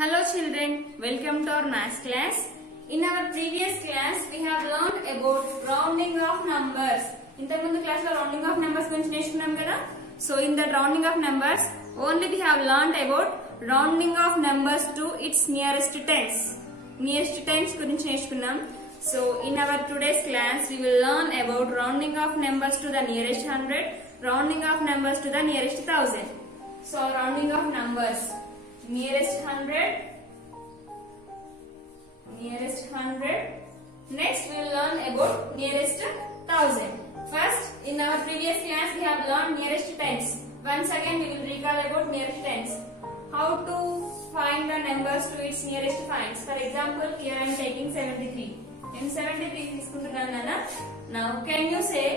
Hello children, welcome to our maths class. In our previous class, we have learned about rounding of numbers. ఇంతకుముందు class లో rounding of numbers గురించి నేర్చుకున్నాం కదా. So in the rounding of numbers, only we have learned about rounding of numbers to its nearest tens. Nearest tens గురించి నేర్చుకున్నాం. So in our today's class, we will learn about rounding of numbers to the nearest 100, rounding of numbers to the nearest 1000. So rounding of numbers. Nearest 100. Next we will learn about nearest 1000. First, in our previous class we have learned nearest tens. Once again we will recall about nearest tens. How to find the numbers to its nearest finds. For example, here I am taking 73. I am 73 తీసుకుంటున్నాను నాన్న. Now can you say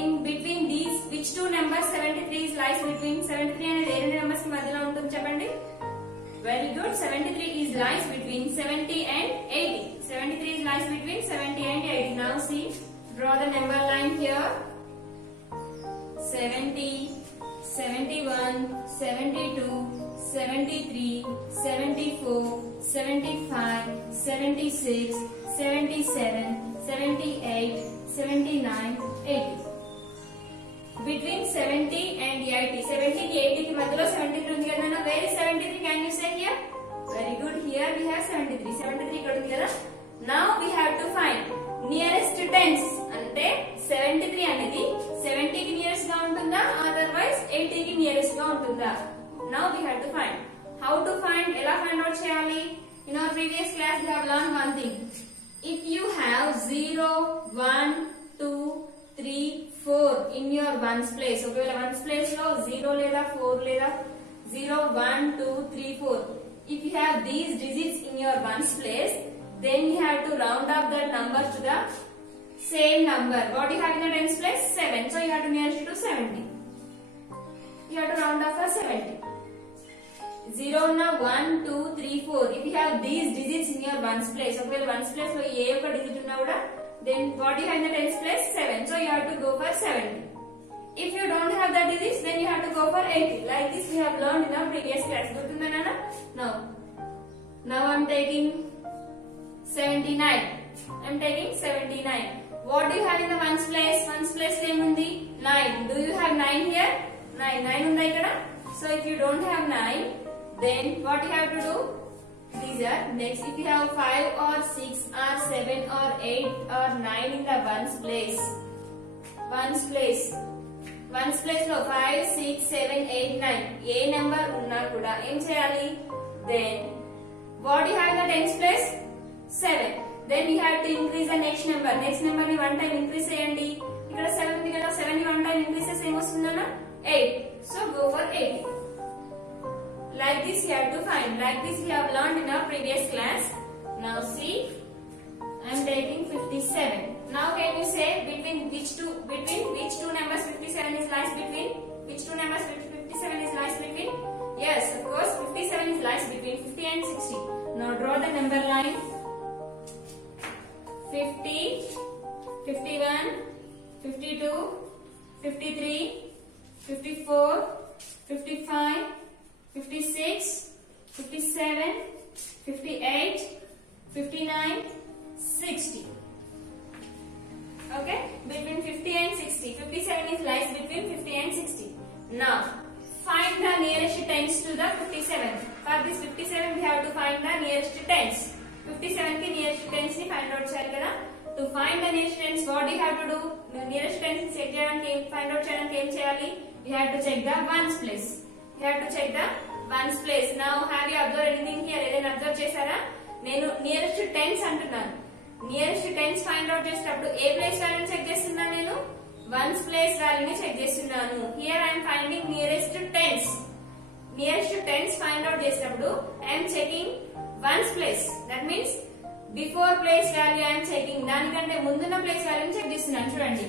in between these which two numbers 73 lies between? 73 అనేది ఏ రెండు numbers కి మధ్యలో ఉంటుంది చెప్పండి. Very good. 73 is lies between 70 and 80. 73 is lies between 70 and 80. Now see, draw the number line here. 70, 71, 72, 73, 74, 75, 76, 77, 78, 79, 80. Between 70 and 80. 70 ki 80 ki madhyalo 73 undi kada na. Where is 73? Can you say here? Very good. Here we have 73. 73 ikkada undi kada. Now we have to find nearest tens. Ante 73 anedi 70 ki nearest ga untunda, otherwise 80 ki nearest ga untunda. Now we have to find. How to find? Ela find out cheyali? In our previous class we have learned one thing. If you have 0, 1, 2, 3, 4 in your ones place. ఒకవేళ ones place లో 0 లేదా 4 లేదా 0, 1, 2, 3, 4. If you have these digits in your ones place, then you have to round up that number to the same number. What you have in the tens place? 7. So you have to nearest to 70. You have to round up for 70. 0 na 1, 2, 3, 4. If you have these digits in your ones place, ఒకవేళ ones place లో ఏ ఒక్క digit ఉన్నా కూడా, then what you have in the tens place? 7. So you have to go for 70. If you don't have the digits, then you have to go for 80. Like this we have learned in our previous class. Gurtunda nana? Now I am taking 79. I am taking 79. What do you have in the ones place? Ones place emundi? 9. Do you have 9 here? 9 unda ikkada. So if you don't have 9, then what you have to do? These are next. If you have 5 or 6 or 7 or 8 or 9 in the ones place lo 5, 6, 7, 8, 9 A number ఉన్నా కూడా ఏం చేయాలి? Then what you have in the tens place? 7. Then you have to increase the next number. Next number ని 1 time increase చేయండి. ఇక్కడ 7 ఉంది కదా, 7 ని 1 time increase చేస్తే ఏమొస్తుందన్నా? 8. So go for 8. Like this you have to find. Like this we have learned in our previous class. Now see, I am taking 57. Now can you say between which two numbers 57 is lies between? Which two numbers 57 is lies between? Yes, of course 57 is lies between 50 and 60. Now draw the number line. 50, 51, 52, 53, 54, 55, 56, 57, 58, 59, 60. Okay? Between 50 and 60. 57 is lies between 50 and 60. Now, find the nearest tens to the 57. For this 57, we have to find the nearest tens. 57 ki nearest tens ni find out cheyali kada. To find the nearest tens, what do you have to do? Nearest tens ni check cheyadaniki find out cheyadaniki em cheyali? You have to check the ones place. You have to check the ones place. Now have you observed anything here? Edana observe chesara? Nenu nearest tens antunnanu. Nearest tens find out చేసేటప్పుడు ఏ place వాల్యూని చెక్ చేస్తున్నాను నేను? ones place వాల్యూని చెక్ చేస్తున్నాను. Here I am finding nearest tens. Nearest tens find out చేసేటప్పుడు I am checking ones place. That means before place value I am checking. దానికంటే ముందున్న ప్లేస్ వాల్యూని చెక్ చేస్తున్నాను. చూడండి,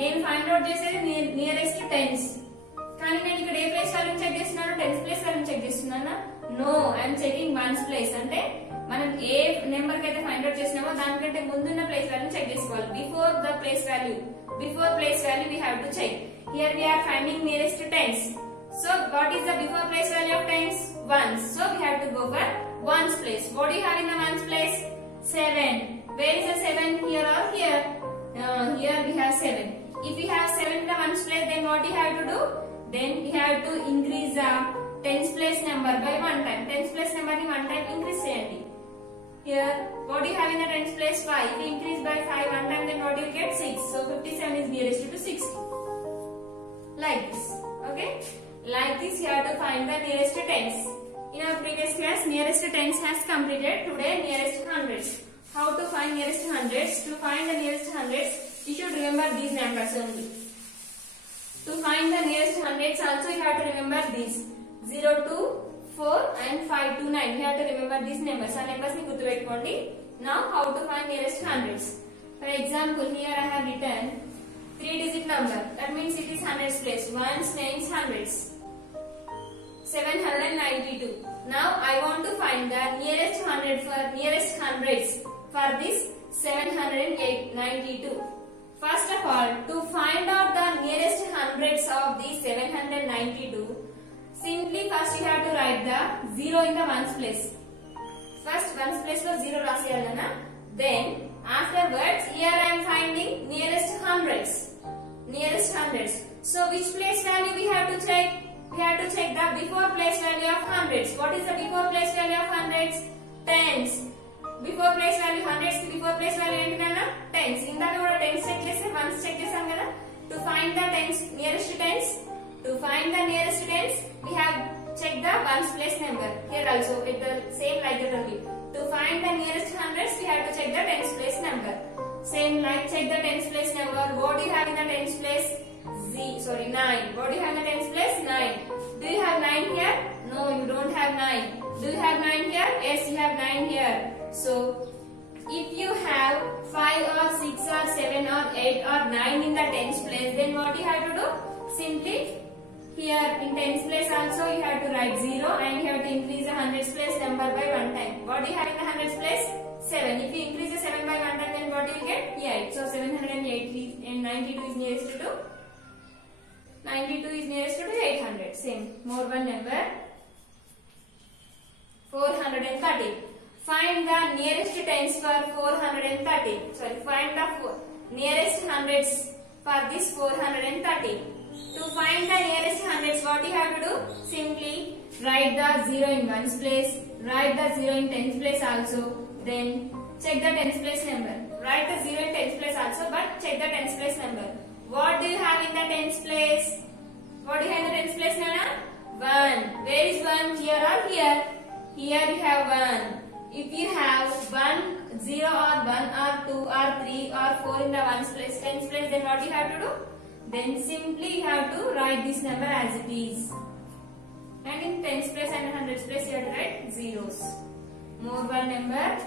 నేను ఫైండ్ అవుట్ చేసేది నియరెస్ట్ టెన్స్, కానీ నేను ఇక్కడ ఏ ప్లేస్ వాల్యూని చెక్ చేస్తున్నాను? టెన్స్ ప్లేస్ వాల్యూని చెక్ చేస్తున్నానా? No, I'm checking ones place. అంటే మనం ఏ నెంబర్ కి అయితే ఫైండ్ అవుట్ చేసినామో దానికంటే ముందున్న ప్లేస్ వాల్యూని చెక్ చేసుకోవాలి. Before place value we have to check. Here we are finding nearest tens. So what is the before place value of tens? 1. So we have to go for 1 place. What do you have in the ones place? 7. Where is the 7? Here or here? Here we have 7. If we have 7 in the ones place, then what do you have to do? Then we have to increase the tens place number by 1 time. Tens place number ni 1 time increase cheyandi. Here, what do you have in the tens place? 5. If you increase by 5 1 time, then what do you get? 6. So 57 is nearest to 60. Like this. Okay? Like this, you have to find the nearest tens. In our previous class, nearest tens has completed. Today, nearest hundreds. How to find nearest hundreds? To find the nearest hundreds, you should remember these numbers only. To find the nearest hundreds also, you have to remember these. 0 to 4 and 5 to 9. You have to remember these numbers. Our numbers ni gutupetukondi. Now, how to find nearest hundreds? For example, here I have written 3-digit number. That means it is hundreds place. Ones, tens, hundreds. 792. Now I want to find the nearest hundred for nearest hundreds for this 792. First of all, to find out the nearest hundreds of these 792, simply first you have to write the 0 in the ones place. First ones place lo 0 rasiyalana. Then afterwards here I am finding nearest hundreds. Nearest hundreds. So which place value we have to check? We have to check the before place value of hundreds. What is the before place value of hundreds? Tens. Before place value hundreds ki before place value enti nana? Tens. Indaka kuda tens check chese, ones check chesam kada. To find the tens, nearest tens. To find the nearest tens, we have checked the ones place number. Here also with the same like that only. To find the nearest hundreds, we have to check the tens place number. Same like check the tens place number. What do you have in the tens place? 9. What do you have in the tens place? 9. Do you have 9 here? No, you don't have 9. Do you have 9 here? Yes, you have 9 here. So, if you have 5 or 6 or 7 or 8 or 9 in the tens place, then what do you have to do? Simply, here in tens place also you have to write 0 and you have to increase the hundreds place number by 1 time. What do you have in the hundreds place? 7. If you increase the 7 by 1 time, then what do you get? 8. So, 780 and 92 is nearest to 92 is nearest to 800. Same. More one number. 430. Find the nearest tens for 430. Sorry, find the nearest hundreds for this 430. To find the nearest hundreds, what you have to do? Simply write the 0 in ones place. Write the 0 in tens place also. Then check the tens place number. Write the 0 in tens place also, but check the tens place number. What do you have in the tens place? What do you have in the tens place, Nana? 1. Where is 1? Here or here? Here you have 1. If you have 1, 0 or 1 or 2 or 3 or 4 in the ones place, tens place, then what you have to do? Then simply you have to write this number as it is. And in tens place and hundreds place, you have to write zeros. More one number.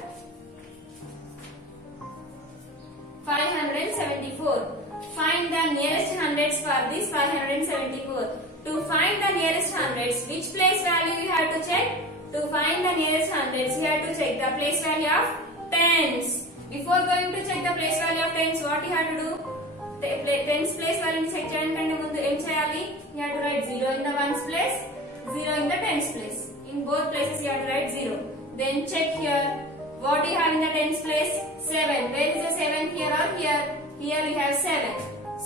574. Find the nearest hundreds for this 574. To find the nearest hundreds, which place value you have to check? To find the nearest hundreds, you have to check the place value of tens. Before going to check the place value of tens, what you have to do? Tens place value check cheyalante mundu em cheyali? You have to write 0 in the ones place, 0 in the tens place. In both places you have to write 0. Then check here. What do you have in the tens place? 7. Where is the 7? Here or here? Here we have 7.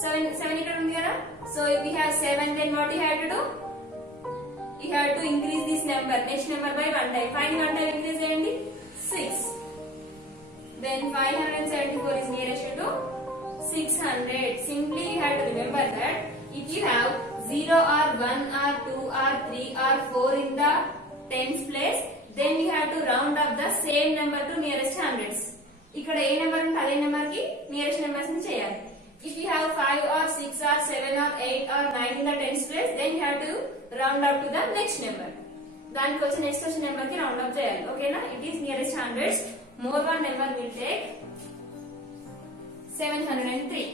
7 ఇక్కడ ఉంది కదా? So if we have 7, then what you have to do? You have to increase this number, next number by 1 time. Find 1 time increase cheyandi. 6. Then 574 is nearest to 600. Simply you have to remember that if you have 0 or 1 or 2 or 3 or 4 in the tens place, then you have to round up the same number to nearest hundreds. ఇక్కడ ఏ number ఉంటే అదే number కి nearest numbers ని చేయాలి. If you have 5 or 6 or 7 or 8 or 9 in the tens place, then you have to round up to the next number. దానికి వచ్చి next వచ్చే number కి రౌండ్ అప్ చేయాలి. ఓకేనా? It is nearest hundreds. More one number will take 703.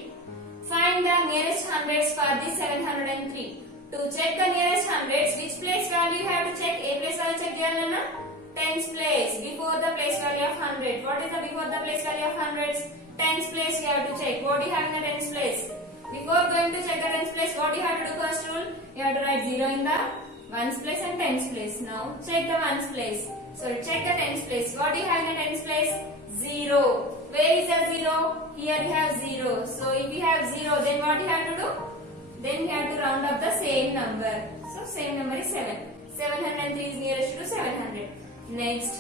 Find the nearest hundreds for this 703. To check the nearest hundreds, which place value you have to check? A place value check చేయాలన్నా? Tens place, before the place value of 100. What is the before the place value of hundreds? Tens place you have to check. What do you have in the tens place? Before going to check the tens place, what do you have to do first rule? You have to write 0 in the ones place and tens place. Now check the ones place. So check the tens place. What do you have in the tens place? 0. Where is the 0? Here we have 0. So if we have 0, then what you have to do? Then we have to round up the same number. So same number is 7. 703 is nearest to 700. Next,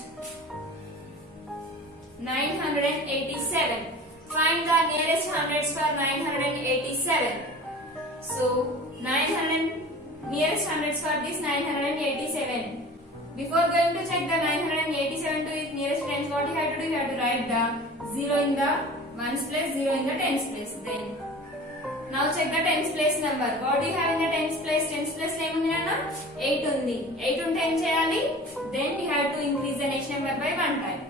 987. Find the nearest hundreds for 987. So nearest hundreds for this 987. Before going to check the 987 to its nearest tens, what you have to do? You have to write the 0 in the ones place, 0 in the tens place. Then now check the tens place number. What do you have in the tens place? Tens place name undi nana? 8 undi. 8 unte em cheyali? Then we have to increase the next number by 1 time.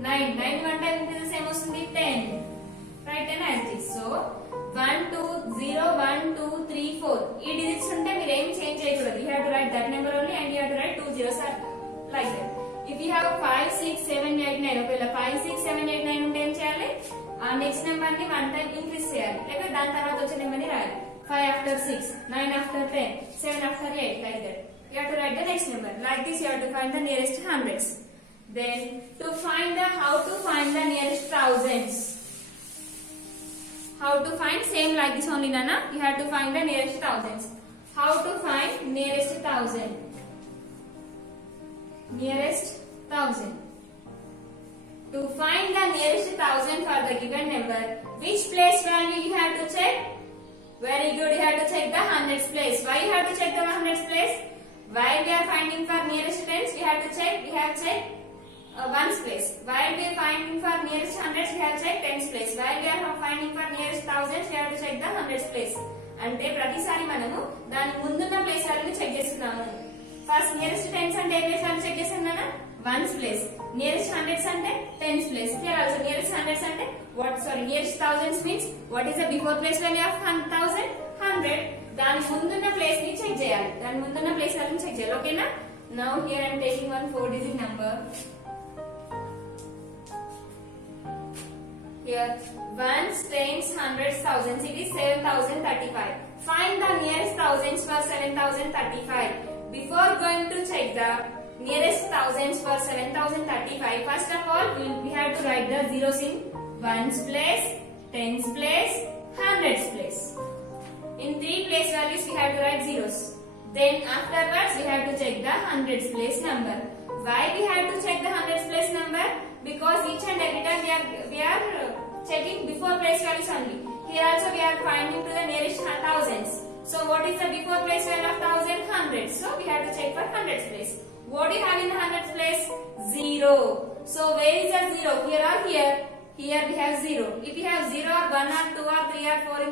9. 9 1 time increase same vastundi 10. Write 10 as this. So 1 2 0 1 2 3 4. Ee digits unte meer em change cheyakudadu. You have to write that number only and you have to write 2 zeros like that. If you have 5 6 7 8 9, okayla 5 6 7 8 9 unte em cheyali? Next number ni 1 time increase cheyali. Leka dan tarvata vache number ni rayali. 5 after 6, 9 after 10, 7 after 8 like that. You have to write the next number. Like this you have to find the nearest hundreds. Then to find the how to find the nearest thousands. How to find same like this only nana. You have to find the nearest thousands. How to find nearest thousand? Nearest thousand. To find the nearest thousand for the given number, which place value you have to check? Very good, you have to check the hundreds place. Why you have to check the hundreds place? While we are finding for nearest tens, we have to check, we have checked ones place. While we are finding for nearest hundreds, we have checked tens place. While we are finding for nearest thousands, we have to check the hundreds place. అంటే ప్రతిసారి మనము దాని ముందున్న place వాల్యూని check చేస్తున్నాము. First nearest tens అంటే ఏ place value check చేస్తున్నానా? Ones place. నియరెస్ట్ హండ్రెడ్స్ అంటే tens place. Here also nearest hundreds అంటే nearest thousands means what is the before place value of 1000? 100. దాని ముందున్న ప్లేస్ ని చెక్ చేయాలి. దాని ముందున్న ప్లేస్ వాల్యూని చెక్ చేయాలి. ఓకేనా? Now here I am taking one 4-digit number. Here, ones, tens, hundreds, thousands. It is 7035. Find the nearest thousands for 7035. Before going to check the nearest thousands for 7035, first of all, we have to write the zeros in ones place, tens place, hundreds place. In 3 place values, we have to write zeros. Then afterwards, we have to check the hundreds place number. Why we have to check the hundreds place number? Because each and every time we are checking before place values only. Here also we are finding to the nearest thousands. So what is the before place value of 1000? 100. So we have to check for hundreds place. What do you have in the hundreds place? 0. So where is the 0? Here or here? Here we have 0. If you have 0 or 1 or 2 or 3 or 4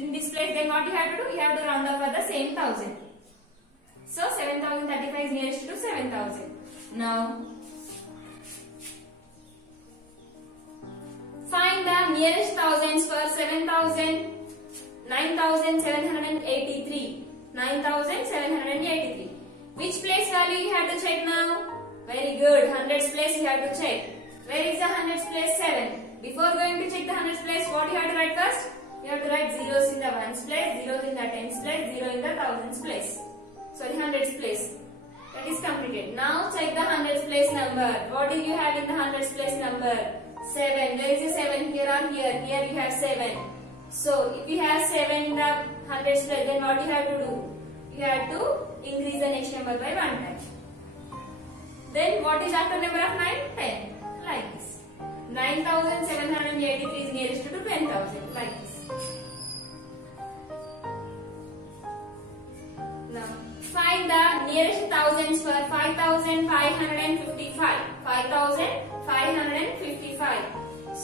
in this place, then what you have to do? You have to round up for the same 1000. So 7035 is nearest to 7000. Now find the nearest thousands for 9783. 9783. Which place value you have to check now? Very good. Hundreds place you have to check. Where is the hundreds place? 7. Before going to check the hundreds place, what you have to write first? You have to write zeros in the ones place, zeros in the tens place, 0 in the thousands place. Sorry, hundreds place. That is completed. Now check the hundreds place number. What do you have in the hundreds place number? 7. Where is the 7? Here or here? Here you have 7. So if you have 7 in the hundreds place, then what you have to do? You have to increase the next number by 1 time. Then what is after number of 9? 10. Like this. 9783 is nearest to 10,000. Like this. Now find the nearest thousands for 5555. 5555.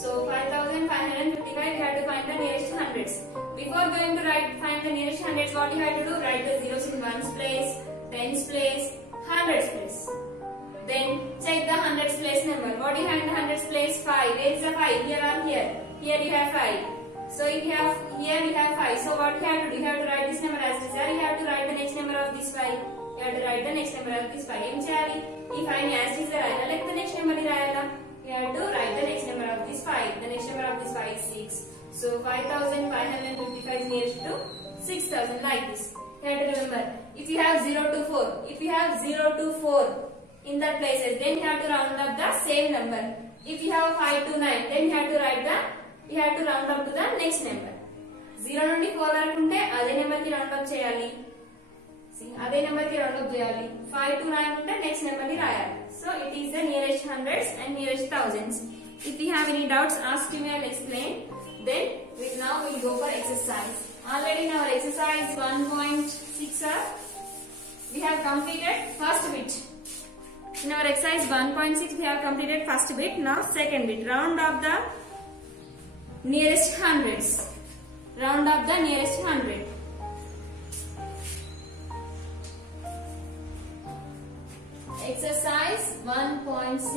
So 5555 you have to find the nearest hundreds. Before going to find the nearest hundreds, what you have to do? Write the zeros in ones place, tens place, hundreds place. Then check the hundreds place number. What do you have in the hundreds place? 5. Where is the 5? Here or here? Here you have 5. So if you have here you have 5. So what you have to do? You have to write this number as this. You have to write the next number of this 5. You have to write the next number of this 5. Em cheyali? If I as is the rayala, like the next number is rayala. You have to write the next number of this 5. The next number of this 5 is 6. So 5555 is nearest to 6000 like this. You have to remember. If you have 0 to 4, in the places. Then you have to round up the same number. If you have 5 to 9, then you have to round up to the next number. 0 నుండి 4 వరకు ఉంటే అదే number కి round up చేయాలి. అదే number కి round up చేయాలి. 5 to 9 ఉంటే నెక్స్ట్ నెంబర్ ని రాయాలి. So it is the nearest hundreds and nearest thousands. If you have any doubts, ask me, I'll explain. Then now we'll go for exercise. Already in our exercise 1.6 we have completed first bit. In our exercise 1.6 we have completed first bit. Now second bit. Round up the nearest hundreds. Round up the nearest hundred. Exercise 1.6.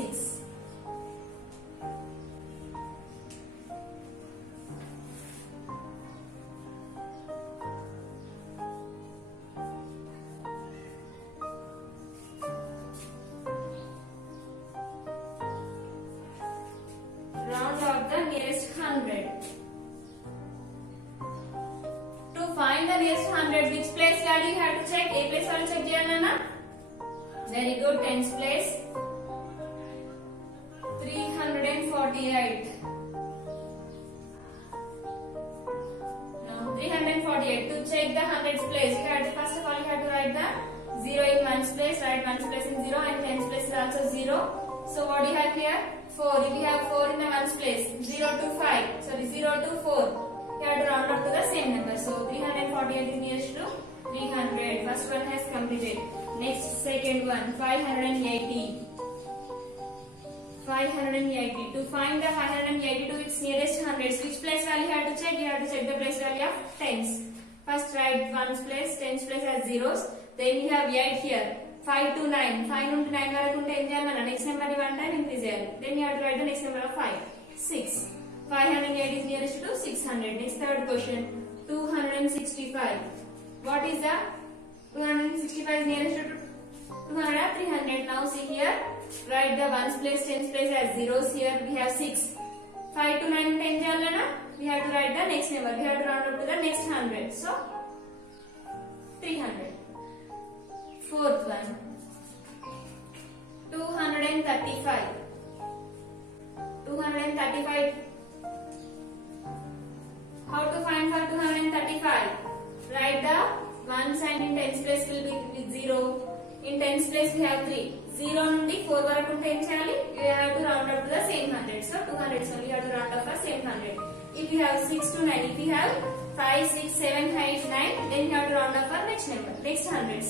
Round up the nearest hundred. To find the nearest hundred, which place value you have to check? A place value check cheyalana? Very good. Tens place 348. Now 348. To check the hundreds place, you have to first of all you have to write the 0 in ones place. Write ones place in 0 and tens place is also 0. So what do you have here? 4. If you have 4 in the ones place, 0 to 5. Sorry, 0 to 4. You have to round up to the same number. So 348 is nearest to 300. First one has completed. Next, second one, 580. 580. To find the 580 to its nearest hundreds, which place value you have to check? You have to check the place value of tens. First write ones place, tens place as zeros. Then you have 8 here. 5 to 9. 5 నుండి 9 వరకు ఉంటే ఏం చేయాలి? Next number ని 1 time increase చేయాలి. Then you have to write the next number of 5. 6. 508 is nearest to 600. Next third question. 265. What is the 265 is nearest to 200 or 300. Now see here. Write the ones place, tens place as zeros. Here we have 6. 5 to 9 10 cheyalana. We have to write the next number. We have to round up to the next 100. So 300. Fourth one. 235. 235. How to find for 235? Write the ones and in tens place will be with 0. In tens place we have 3. 0 నుండి 4 వరకు ఉంటే ఏం చేయాలి? You have to round up to the same 100. So 200. So you have to round up the same 100. If you have 6 to 9, if you have 5, 6, 7, 8, 9, then you have to round up for next number, next hundreds.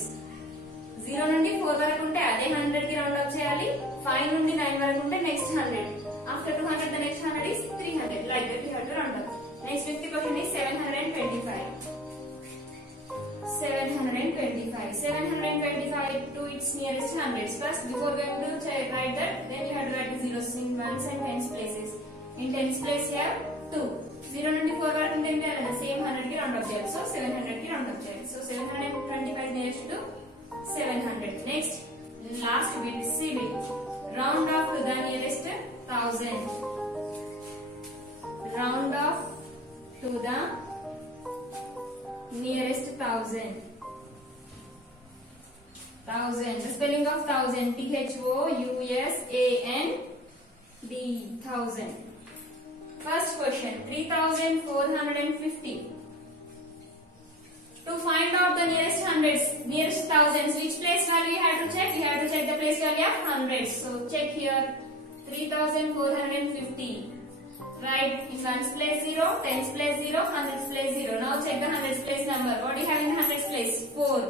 0 నుండి 4 వరకు ఉంటే అదే 100 కి round up చేయాలి. 5 నుండి 9 వరకు ఉంటే next 100. After 200, the next 100 is 300. Like that you have to round up. Next 50 question is 725. 725. 725 to its nearest hundreds. First, before going to write that, then you have to write the zeros in ones and tens places. In tens place you have 2. 0 నుండి 4 వరకు ఉంటే the same 100 కి round up చేయాలి. So 700 కి round up చేయాలి. So 725 nearest to 700. Next, last bit, C bit. Round off to the nearest 1000. Round off to the nearest 1000. 1000. The spelling of 1000. THOUSAND. 1000. First question. 3450. To find out the nearest hundreds, nearest thousands, which place value you have to check? You have to check the place value of hundreds. So check here 3450. Write in ones place 0, tens place 0, hundreds place 0. Now check the hundreds place number. What do you have in the hundreds place? 4.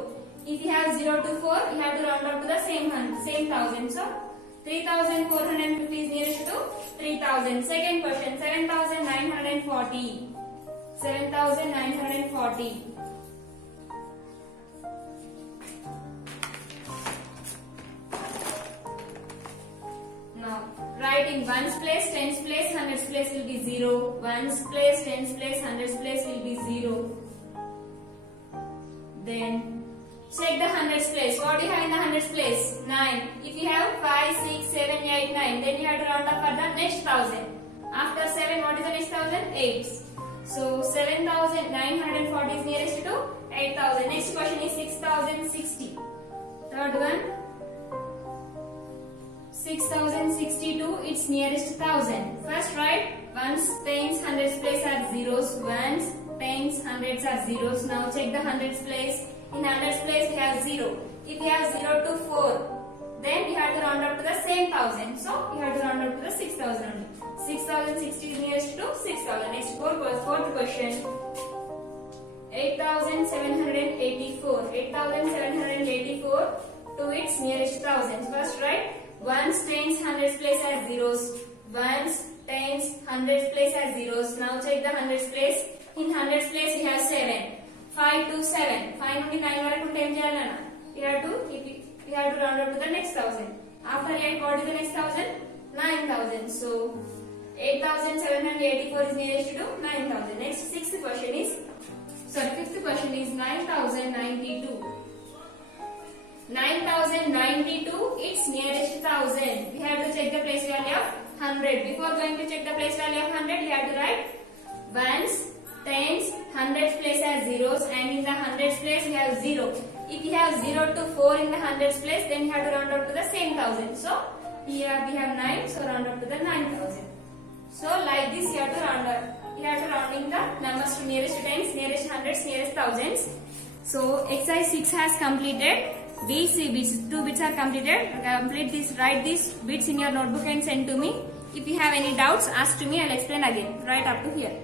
If you have 0 to 4, you have to round up to the same thousand. So 3450 is nearest to 3000. Second question, 7940. 7940. Write in ones place, tens place, hundreds place will be 0. Ones place, tens place, hundreds place will be 0. Then check the hundreds place. What do you have in the hundreds place? 9. If you have 5, 6, 7, 8, 9, then you have to round up for the next 1000. After 7, what is the next 1000? 8. So 7940 is nearest to 8000. Next question is 6060. Third one. 6062, it's nearest 1000. First write ones, tens, hundreds place are zeros. Ones, tens, hundreds are zeros. Now check the hundreds place. In hundreds place we have 0. If we have 0 to 4, then we have to round up to the same 1000. So we have to round up to the 6000 only. 6060 is nearest to 6000. Next fourth question. 8784. 8784 to its nearest thousands. First write ones, tens, hundreds place are zeros. Ones, tens, hundreds place are zeros. Now check the hundreds place. In hundreds place we have 7. 5 to 7. 5 నుండి 9 వరకు ఉంటే ఏం చేయాలన్నా? We have to round up to the next 1000. After 8, what is the next 1000? 9000. So 8784 is nearest to 9000. Next fifth question is 9092. 9092, it's nearest 1000. We have to check the place value of 100. Before going to check the place value of 100, we have to write ones, tens, hundreds place as zeros, and in the hundreds place we have 0. If we have 0 to 4 in the hundreds place, then we have to round up to the same 1000. So here we have 9, so round up to the 9000. So like this you have to round up. You have to rounding the numbers to nearest tens, nearest hundreds, nearest thousands. So exercise 6 has completed. These bits, 2 bits are completed. Complete this, write these bits in your notebook and send to me. If you have any doubts, ask to me. I'll explain again. Right up to here.